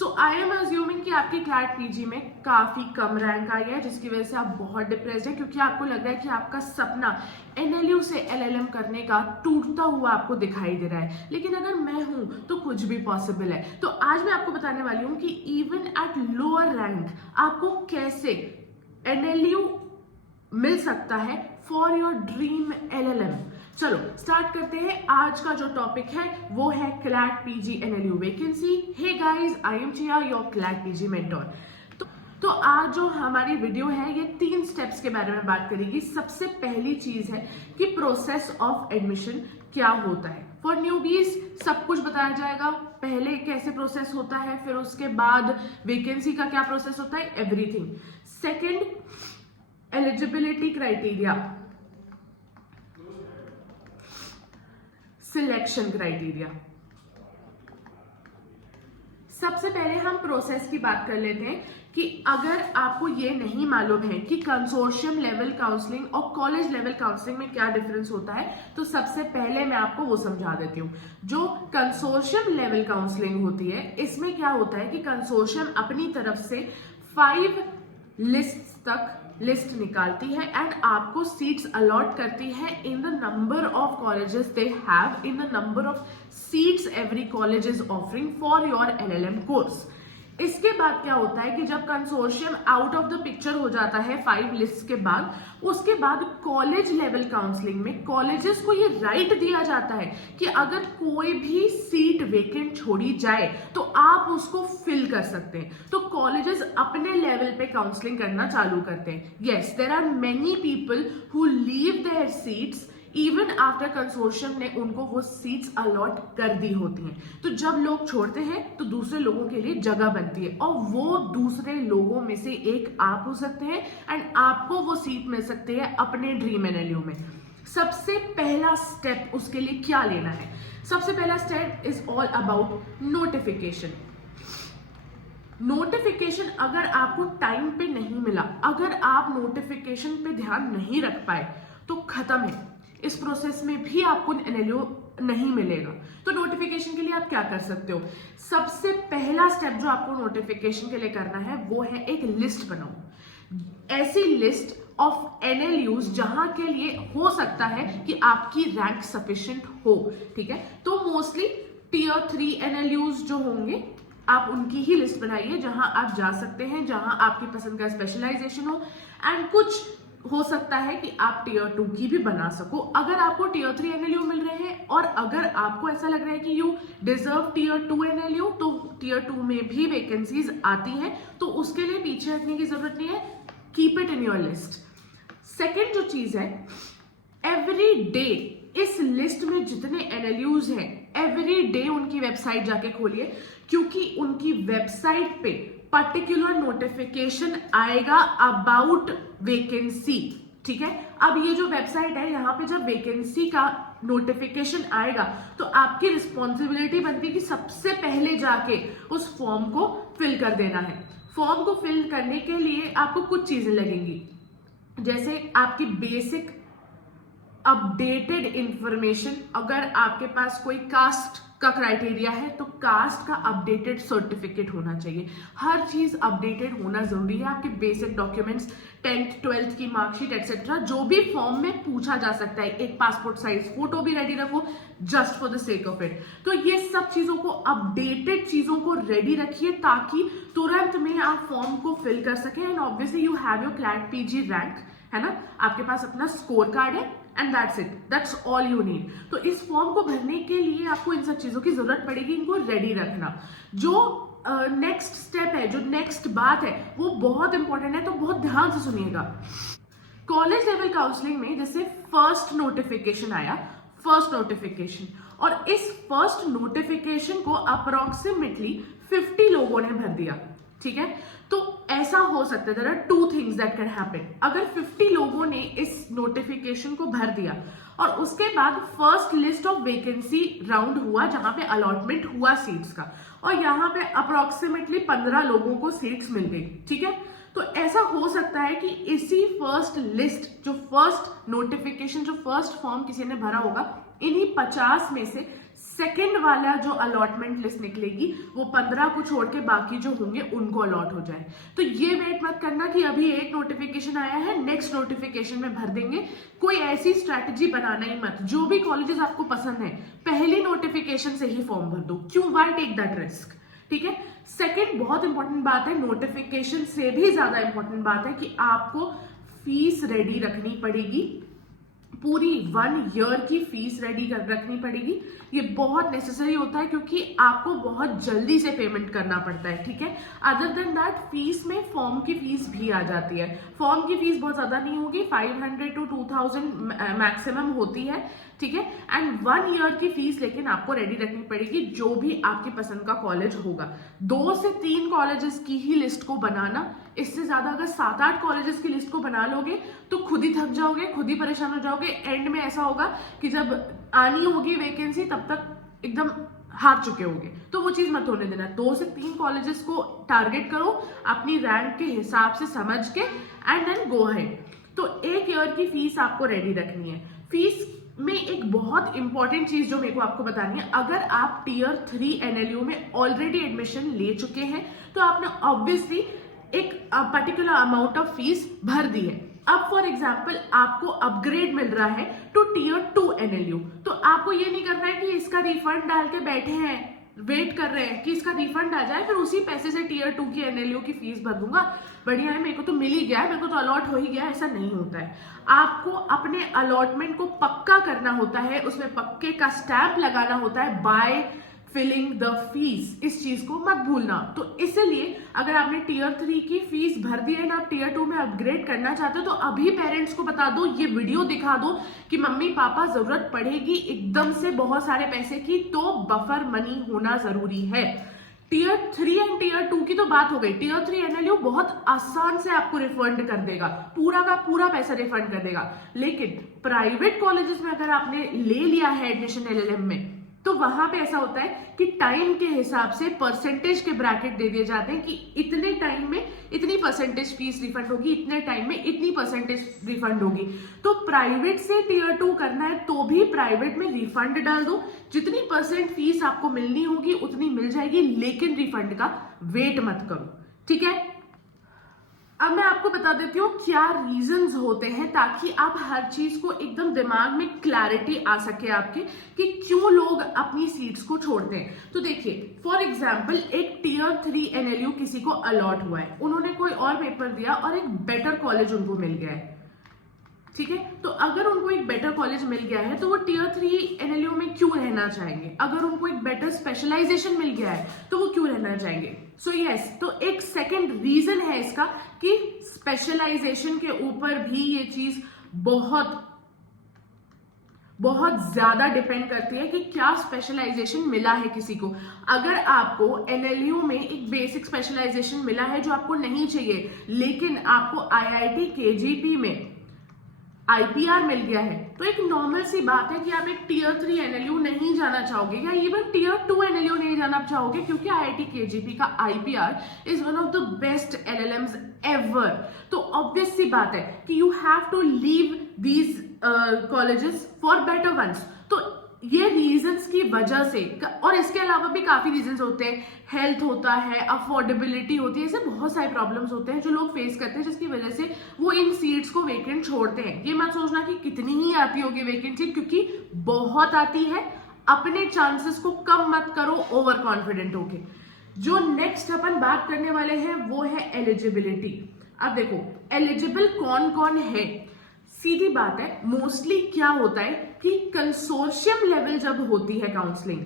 So I am assuming कि आपकी CLAT PG में काफी कम रैंक आई है, जिसकी वजह से आप बहुत डिप्रेस्ड हैं, क्योंकि आपको लग रहा है कि आपका सपना एनएलयू से एलएलएम करने का टूटता हुआ आपको दिखाई दे रहा है। लेकिन अगर मैं हूं तो कुछ भी पॉसिबल है। तो आज मैं आपको बताने वाली हूं कि इवन एट लोअर रैंक आपको कैसे एनएलयू मिल सकता है फॉर योर ड्रीम एलएलएम। चलो स्टार्ट करते हैं। आज का जो टॉपिक है वो है CLAT PG NLU vacancy. Hey guys, I am Chia, your CLAT PG mentor. तो आज जो हमारी वीडियो है ये 3 स्टेप्स के बारे में बात करेगी। सबसे पहली चीज है कि प्रोसेस ऑफ एडमिशन क्या होता है। फॉर न्यूबीज सब कुछ बताया जाएगा, पहले कैसे प्रोसेस होता है, फिर उसके बाद वैकेंसी का क्या प्रोसेस होता है, everything. Second, eligibility criteria, selection criteria. सबसे पहले हम प्रोसेस की बात कर लेते हैं कि अगर आपको ये नहीं मालूम है कि कंसोर्शियम लेवल काउंसलिंग और कॉलेज लेवल काउंसलिंग में क्या डिफरेंस होता है, तो सबसे पहले मैं आपको वो समझा देती हूँ। जो कंसोर्शियम लेवल काउंसलिंग होती है, इसमें क्या होता है कि कंसोर्शियम अपनी तरफ से 5 लिस्ट तक लिस्ट निकालती है एंड आपको सीट्स अलॉट करती है in the number of colleges they have, in the number of seats every college is offering for your LLM course. इसके बाद क्या होता है कि जब consortium out of the picture हो जाता है 5 लिस्ट के बाद, उसके बाद कॉलेज लेवल काउंसलिंग में कॉलेजेस को ये राइट दिया जाता है कि अगर कोई भी सीट वेकेंट छोड़ी जाए तो आप उसको फिल कर सकते हैं। तो कॉलेजेस अपने लेवल पे काउंसलिंग करना चालू करते हैं। Yes, there are many people who leave their seats even after consortium ने उनको वो सीट्स अलॉट कर दी होती हैं। तो जब लोग छोड़ते हैं तो दूसरे लोगों के लिए जगह बनती है और वो दूसरे लोगों में से एक आप हो सकते हैं एंड आपको वो सीट मिल सकती है अपने ड्रीम एनएलयू में। सबसे पहला स्टेप उसके लिए क्या लेना है? सबसे पहला step is all about notification. Notification अगर आपको टाइम पे नहीं मिला, अगर आप नोटिफिकेशन पे ध्यान नहीं रख पाए तो खत्म है। इस प्रोसेस में भी आपको एनएलयू नहीं मिलेगा। तो नोटिफिकेशन के लिए आप क्या कर सकते हो? सबसे पहला स्टेप जो आपको नोटिफिकेशन के लिए करना है वो है एक लिस्ट बनाओ। ऐसी लिस्ट ऑफ एनएलयूज जहां के लिए हो सकता है कि आपकी रैंक सफिशिएंट हो। ठीक है, तो मोस्टली टियर 3 एनएलयूज जो होंगे आप उनकी ही लिस्ट बनाइए, जहां आप जा सकते हैं, जहां आपकी पसंद का स्पेशलाइजेशन हो। एंड कुछ हो सकता है कि आप टियर 2 की भी बना सको। अगर आपको टियर 3 एनएलयू मिल रहे हैं और अगर आपको ऐसा लग रहा है कि यू डिजर्व टियर 2 एनएलयू, तो टियर 2 में भी वैकेंसीज आती हैं, तो उसके लिए पीछे हटने की जरूरत नहीं है। Keep it in your list. Second जो चीज है, एवरी डे इस लिस्ट में जितने एनएलयूज हैं एवरी डे उनकी वेबसाइट जाके खोलिए, क्योंकि उनकी वेबसाइट पे पर्टिकुलर नोटिफिकेशन आएगा अबाउट वैकेंसी। ठीक है, अब ये जो वेबसाइट है, यहाँ पे जब वैकेंसी का नोटिफिकेशन आएगा तो आपकी रिस्पॉन्सिबिलिटी बनती है कि सबसे पहले जाके उस फॉर्म को फिल कर देना है। फॉर्म को फिल करने के लिए आपको कुछ चीजें लगेंगी, जैसे आपकी बेसिक अपडेटेड इंफॉर्मेशन। अगर आपके पास कोई कास्ट का क्राइटेरिया है तो कास्ट का अपडेटेड सर्टिफिकेट होना चाहिए। हर चीज अपडेटेड होना जरूरी है। आपके बेसिक डॉक्यूमेंट्स, 10th 12th की मार्कशीट एक्सेट्रा, जो भी फॉर्म में पूछा जा सकता है। एक पासपोर्ट साइज फोटो भी रेडी रखो just for the sake of it. तो ये सब चीजों को, अपडेटेड चीजों को रेडी रखिए ताकि तुरंत में आप फॉर्म को फिल कर सकें। And obviously you have your CLAT PG rank, है ना, आपके पास अपना स्कोर कार्ड है and that's it, that's all you need. तो इस फॉर्म को भरने के लिए आपको इन सब चीजों की जरूरत पड़ेगी, इनको रेडी रखना। जो नेक्स्ट स्टेप है, जो नेक्स्ट बात है, वो बहुत इंपॉर्टेंट है, तो बहुत ध्यान से सुनिएगा। कॉलेज लेवल काउंसलिंग में जैसे फर्स्ट नोटिफिकेशन आया, फर्स्ट नोटिफिकेशन, और इस फर्स्ट नोटिफिकेशन को अप्रोक्सीमेटली 50 लोगों ने भर दिया। ठीक है, तो ऐसा हो सकता है, there are 2 things that can happen. अगर 50 लोगों ने इस नोटिफिकेशन को भर दिया और उसके बाद first list of vacancy round हुआ जहां पे अलॉटमेंट हुआ सीट्स का, और यहाँ पे अप्रोक्सीमेटली 15 लोगों को सीट्स मिल गई। ठीक है, तो ऐसा हो सकता है कि इसी फर्स्ट लिस्ट, जो फर्स्ट नोटिफिकेशन, जो फर्स्ट फॉर्म किसी ने भरा होगा, इन्हीं 50 में से सेकंड वाला जो अलॉटमेंट लिस्ट निकलेगी वो 15 को छोड़ के बाकी जो होंगे उनको अलॉट हो जाए। तो ये वेट मत करना कि अभी एक नोटिफिकेशन आया है नेक्स्ट नोटिफिकेशन में भर देंगे, कोई ऐसी स्ट्रैटेजी बनाना ही मत। जो भी कॉलेजेस आपको पसंद है पहली नोटिफिकेशन से ही फॉर्म भर दो, क्यों, व्हाई टेक दैट रिस्क, ठीक है। सेकंड बहुत इंपॉर्टेंट बात है, नोटिफिकेशन से भी ज्यादा इंपॉर्टेंट बात है कि आपको फीस रेडी रखनी पड़ेगी, पूरी 1 ईयर की फीस रेडी रखनी पड़ेगी। ये बहुत नेसेसरी होता है क्योंकि आपको बहुत जल्दी से पेमेंट करना पड़ता है, ठीक है। अदर देन दैट फीस में फॉर्म की फीस भी आ जाती है। फॉर्म की फीस बहुत ज्यादा नहीं होगी, 500 to 2000 मैक्सिमम होती है, ठीक है। एंड 1 ईयर की फीस लेकिन आपको रेडी रखनी पड़ेगी, जो भी आपकी पसंद का कॉलेज होगा। 2 से 3 कॉलेजेस की ही लिस्ट को बनाना, इससे ज्यादा अगर 7-8 कॉलेजेस की लिस्ट को बना लोगे तो खुद ही थक जाओगे, खुद ही परेशान हो जाओगे। एंड में ऐसा होगा कि जब आनी होगी वैकेंसी तब तक एकदम हार चुके होगे, तो वो चीज मत होने देना। 2 से 3 कॉलेजेस को टारगेट करो अपनी रैंक के हिसाब से समझ के, एंड देन गो अहेड। तो 1 ईयर की फीस आपको रेडी रखनी है। फीस में एक बहुत इंपॉर्टेंट चीज जो मेरे को आपको बतानी है, अगर आप टियर 3 एनएलयू में ऑलरेडी एडमिशन ले चुके हैं तो आपने ऑब्वियसली एक पर्टिकुलर अमाउंट ऑफ फीस भर दी है। अब फॉर एग्जाम्पल आपको अपग्रेड मिल रहा है टू टियर 2 एनएलयू, तो आपको ये नहीं करना है कि इसका रिफंड डाल के बैठे हैं, वेट कर रहे हैं कि इसका रिफंड आ जाए फिर उसी पैसे से टियर 2 की एनएलयू की फीस भर दूंगा, बढ़िया है, मेरे को तो मिल ही गया है, मेरे को तो अलॉट हो ही गया है। ऐसा नहीं होता है। आपको अपने अलॉटमेंट को पक्का करना होता है, उसमें पक्के का स्टैंप लगाना होता है बाय फिलिंग द फीस। इस चीज को मत भूलना। तो इसलिए अगर आपने टियर 3 की फीस भर दी है ना, आप टियर 2 में अपग्रेड करना चाहते हो, तो अभी पेरेंट्स को बता दो, ये वीडियो दिखा दो कि मम्मी पापा जरूरत पड़ेगी एकदम से बहुत सारे पैसे की, तो बफर मनी होना जरूरी है। टियर 3 एंड टियर 2 की तो बात हो गई। टियर 3 एनएलयू बहुत आसान से आपको रिफंड कर देगा, पूरा का पूरा पैसा रिफंड कर देगा। लेकिन प्राइवेट कॉलेजेस में अगर आपने ले लिया है एडमिशन एलएलएम में, तो वहां पे ऐसा होता है कि टाइम के हिसाब से परसेंटेज के ब्रैकेट दे दिए जाते हैं कि इतने टाइम में इतनी परसेंटेज फीस रिफंड होगी, इतने टाइम में इतनी परसेंटेज रिफंड होगी। तो प्राइवेट से टियर 2 करना है तो भी प्राइवेट में रिफंड डाल दो, जितनी परसेंट फीस आपको मिलनी होगी उतनी मिल जाएगी, लेकिन रिफंड का वेट मत करो, ठीक है। अब मैं आपको बता देती हूँ क्या रीजंस होते हैं, ताकि आप हर चीज को एकदम दिमाग में क्लैरिटी आ सके आपके कि क्यों लोग अपनी सीट्स को छोड़ते हैं। तो देखिए फॉर एग्जांपल एक टियर 3 एनएलयू किसी को अलॉट हुआ है, उन्होंने कोई और पेपर दिया और एक बेटर कॉलेज उनको मिल गया है, ठीक है। तो अगर उनको एक बेटर कॉलेज मिल गया है तो वो टियर 3 एनएलयू में क्यों रहना चाहेंगे। अगर उनको एक बेटर स्पेशलाइजेशन मिल गया है तो वो क्यों रहना चाहेंगे। सो यस, तो एक सेकंड रीजन है इसका कि स्पेशलाइजेशन के ऊपर भी ये चीज बहुत ज्यादा डिपेंड करती है कि क्या स्पेशलाइजेशन मिला है किसी को। अगर आपको एनएलयू में एक बेसिक स्पेशलाइजेशन मिला है जो आपको नहीं चाहिए, लेकिन आपको आईआईटी केजीपी में आईपीआर मिल गया है, तो एक नॉर्मल सी बात है कि आप एक टियर 3 एनएलयू नहीं जाना चाहोगे या इवन टियर 2 एनएलयू नहीं जाना चाहोगे, क्योंकि आईआईटी केजीपी का IPR is one of the best LLMs ever. तो ऑब्वियस सी बात है कि you have to leave these colleges for better ones. तो ये रीजंस की वजह से, और इसके अलावा भी काफी रीजंस होते हैं, हेल्थ होता है, अफोर्डेबिलिटी होती है, ऐसे बहुत सारे प्रॉब्लम्स होते हैं जो लोग फेस करते हैं, जिसकी वजह से वो इन सीट्स को वेकेंट छोड़ते हैं। ये मत सोचना कि कितनी ही आती होगी वैकेंट सीट, क्योंकि बहुत आती है। अपने चांसेस को कम मत करो ओवर कॉन्फिडेंट होके। जो नेक्स्ट अपन बात करने वाले हैं वो है एलिजिबिलिटी। अब देखो एलिजिबल कौन कौन है, सीधी बात है, मोस्टली क्या होता है कि कंसोर्शियम लेवल जब होती है काउंसलिंग,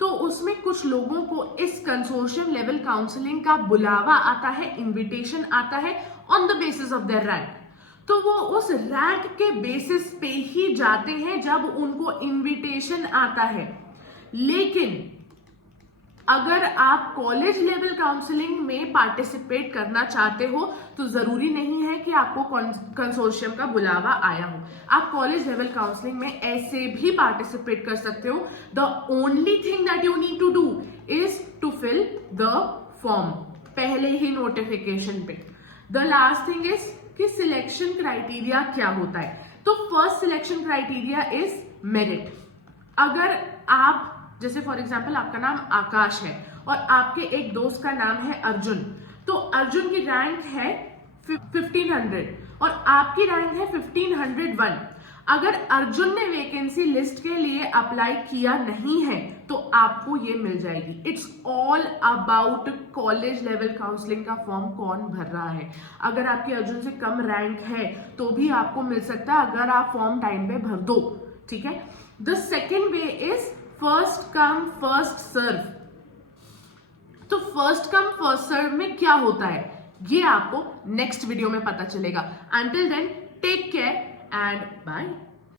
तो उसमें कुछ लोगों को इस कंसोर्शियम लेवल काउंसलिंग का बुलावा आता है, इनविटेशन आता है on the basis of their rank. तो वो उस रैंक के बेसिस पे ही जाते हैं जब उनको इनविटेशन आता है। लेकिन अगर आप कॉलेज लेवल काउंसलिंग में पार्टिसिपेट करना चाहते हो तो जरूरी नहीं है कि आपको कंसोर्शियम का बुलावा आया हो, आप कॉलेज लेवल काउंसलिंग में ऐसे भी पार्टिसिपेट कर सकते हो। The only thing that you need to do is to fill the form पहले ही नोटिफिकेशन पे। द लास्ट थिंग इज कि सिलेक्शन क्राइटेरिया क्या होता है। तो first selection criteria is merit. अगर आप जैसे फॉर एग्जाम्पल आपका नाम आकाश है और आपके एक दोस्त का नाम है अर्जुन, तो अर्जुन की रैंक है 1500 और आपकी रैंक है 1501। अगर अर्जुन ने वैकेंसी लिस्ट के लिए अप्लाई किया नहीं है तो आपको ये मिल जाएगी। It's all about college level counselling का फॉर्म कौन भर रहा है। अगर आपकी अर्जुन से कम रैंक है तो भी आपको मिल सकता है अगर आप फॉर्म टाइम पे भर दो, ठीक है। The second way is first come first serve. तो फर्स्ट कम फर्स्ट सर्व में क्या होता है ये आपको नेक्स्ट वीडियो में पता चलेगा। Until then take care and bye.